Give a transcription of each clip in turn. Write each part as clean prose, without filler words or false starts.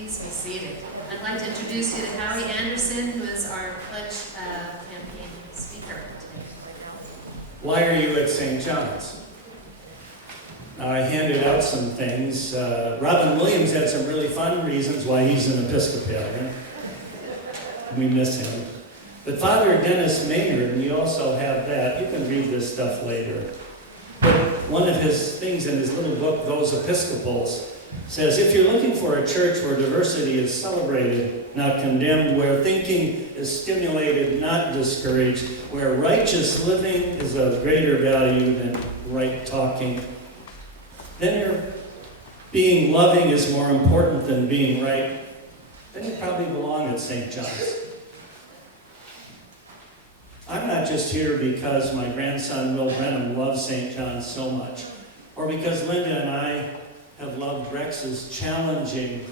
Please be seated. I'd like to introduce you to Howie Anderson, who is our pledge campaign speaker today. Why are you at St. John's? I handed out some things. Robin Williams had some really fun reasons why he's an Episcopalian. We miss him. But Father Dennis Maynard, we also have that. You can read this stuff later. But one of his things in his little book, Those Episcopals, says, if you're looking for a church where diversity is celebrated, not condemned, where thinking is stimulated, not discouraged, where righteous living is of greater value than right talking, then your being loving is more important than being right, then you probably belong at St. John's. I'm not just here because my grandson Will Brenham loves St. John's so much, or because Linda and I have loved Rex's challenging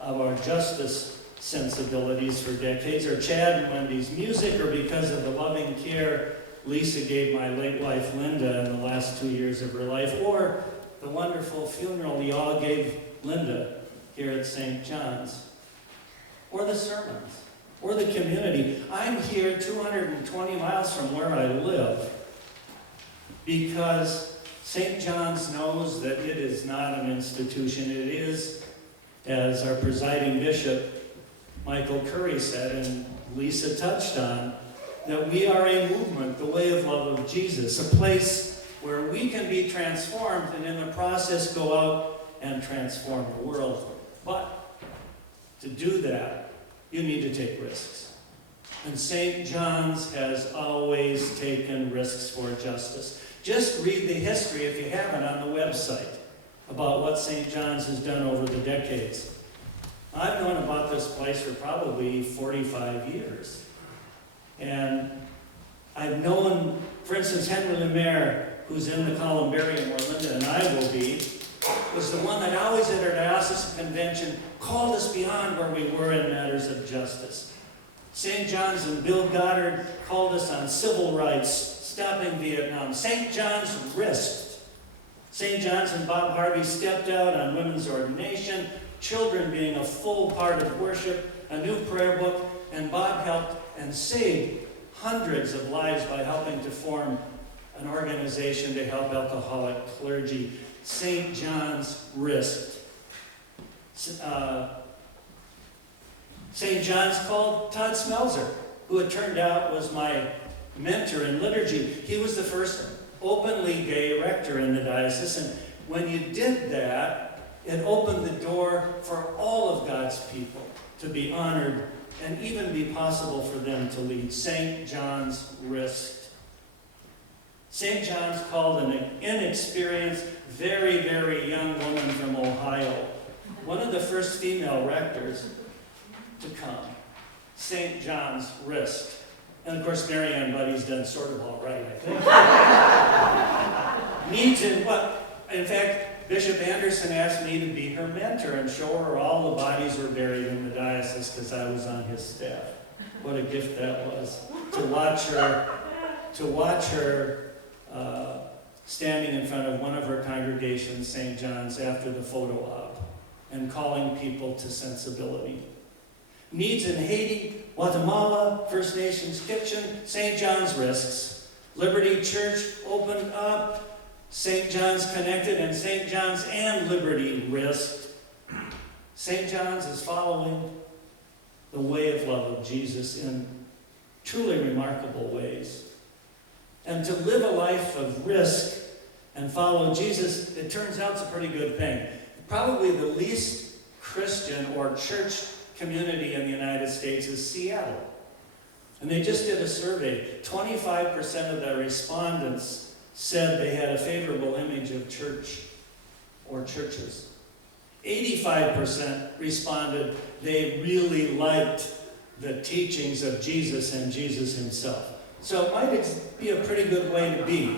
of our justice sensibilities for decades, or Chad and Wendy's music, or because of the loving care Lisa gave my late wife Linda in the last 2 years of her life, or the wonderful funeral we all gave Linda here at St. John's, or the sermons, or the community. I'm here 220 miles from where I live because St. John's knows that it is not an institution. It is, as our presiding bishop, Michael Curry, said, and Lisa touched on, that we are a movement, the way of love of Jesus, a place where we can be transformed and in the process go out and transform the world. But to do that, you need to take risks. And St. John's has always taken risks for justice. Just read the history, if you haven't, on the website about what St. John's has done over the decades. I've known about this place for probably 45 years. And I've known, for instance, Henry Lemaire, who's in the columbarium where Linda and I will be, was the one that always at our diocesan convention called us beyond where we were in matters of justice. St. John's and Bill Goddard called us on civil rights, stopping Vietnam. St. John's risked. St. John's and Bob Harvey stepped out on women's ordination, children being a full part of worship, a new prayer book, and Bob helped and saved hundreds of lives by helping to form an organization to help alcoholic clergy. St. John's risked. St. John's called Todd Smelzer, who it turned out was my mentor in liturgy. He was the first openly gay rector in the diocese, and when you did that, it opened the door for all of God's people to be honored and even be possible for them to lead. St. John's risked. St. John's called an inexperienced, very, very young woman from Ohio, one of the first female rectors to come. St. John's risked. And of course, Mary Ann Buddy's done sort of all right, I think. Needs in what? In fact, Bishop Anderson asked me to be her mentor and show her all the bodies were buried in the diocese because I was on his staff. What a gift that was. To watch her standing in front of one of her congregations, St. John's, after the photo op and calling people to sensibility. Needs in Haiti, Guatemala, First Nations Kitchen, St. John's risks. Liberty Church opened up, St. John's connected, and St. John's and Liberty risked. St. John's is following the way of love of Jesus in truly remarkable ways. And to live a life of risk and follow Jesus, it turns out it's a pretty good thing. Probably the least Christian or church community in the United States is Seattle. And they just did a survey. 25% of the respondents said they had a favorable image of church or churches. 85% responded they really liked the teachings of Jesus and Jesus himself. So it might be a pretty good way to be.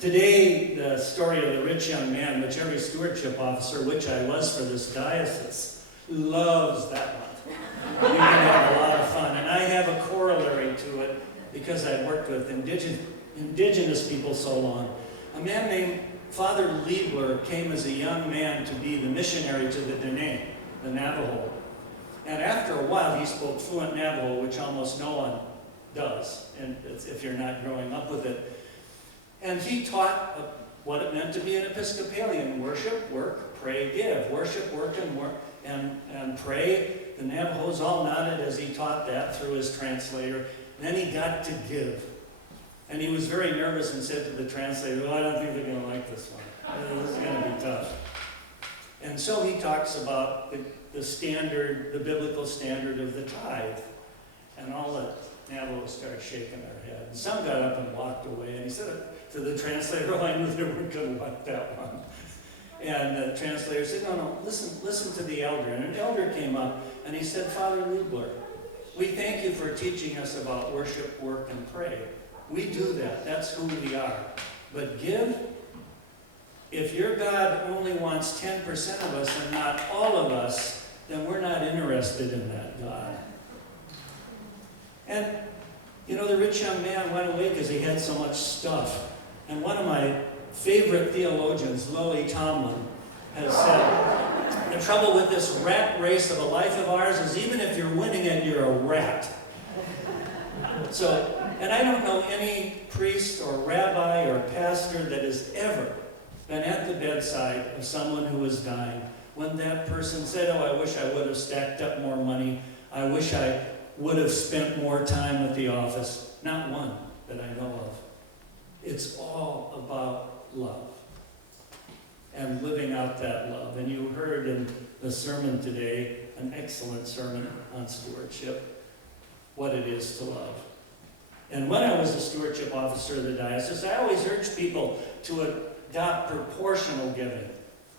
Today, the story of the rich young man, which every stewardship officer, which I was for this diocese, loves that one. You can have a lot of fun. And I have a corollary to it because I've worked with indigenous people so long. A man named Father Liebler came as a young man to be the missionary to the Dene, the Navajo. And after a while, he spoke fluent Navajo, which almost no one does, and if you're not growing up with it. And he taught what it meant to be an Episcopalian: worship, work, pray, give. Worship, work, and pray. The Navajos all nodded as he taught that through his translator. Then he got to give. And he was very nervous and said to the translator, "Oh, I don't think they're going to like this one. This is going to be tough." And so he talks about the standard, the biblical standard of the tithe. And all the Navajos started shaking their head. And some got up and walked away. And he said to the translator, "Oh, I knew they weren't going to like that one." And the translator said, "No, listen to the elder." And an elder came up and he said, "Father Liebler, we thank you for teaching us about worship, work, and pray. We do that. That's who we are. But give, if your God only wants 10% of us and not all of us, then we're not interested in that God." And, the rich young man went away because he had so much stuff. And one of my favorite theologians, Lily Tomlin, has said, the trouble with this rat race of a life of ours is even if you're winning it, you're a rat. And I don't know any priest or rabbi or pastor that has ever been at the bedside of someone who was dying when that person said, "Oh, I wish I would have stacked up more money. I wish I would have spent more time at the office." Not one that I know of. It's all about love and living out that love. And you heard in the sermon today, an excellent sermon on stewardship, what it is to love. And when I was a stewardship officer of the diocese, I always urged people to adopt proportional giving.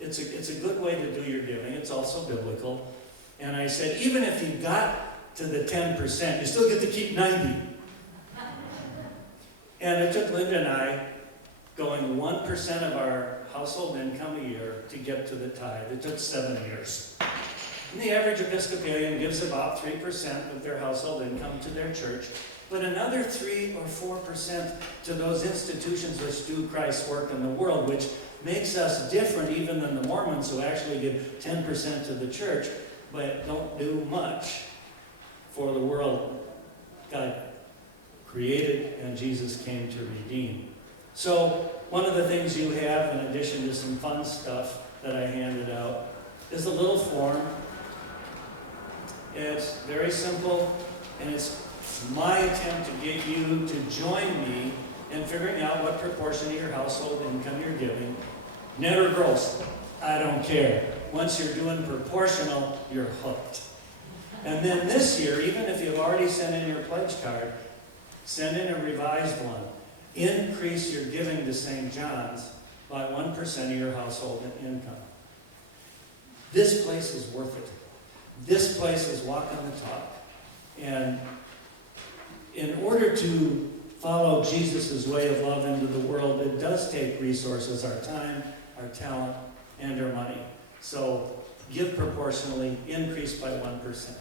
It's a good way to do your giving. It's also biblical. And I said, even if you got to the 10%, you still get to keep 90. And it took Linda and I going 1% of our household income a year to get to the tithe. It took 7 years. And the average Episcopalian gives about 3% of their household income to their church, but another 3 or 4% to those institutions which do Christ's work in the world, which makes us different even than the Mormons, who actually give 10% to the church, but don't do much for the world God created and Jesus came to redeem. So one of the things you have, in addition to some fun stuff that I handed out, is a little form. It's very simple, and it's my attempt to get you to join me in figuring out what proportion of your household income you're giving. Net or gross, I don't care. Once you're doing proportional, you're hooked. And then this year, even if you've already sent in your pledge card, send in a revised one. Increase your giving to St. John's by 1% of your household income. This place is worth it. This place is walk on the talk. And in order to follow Jesus' way of love into the world, it does take resources, our time, our talent, and our money. So give proportionally, increase by 1%.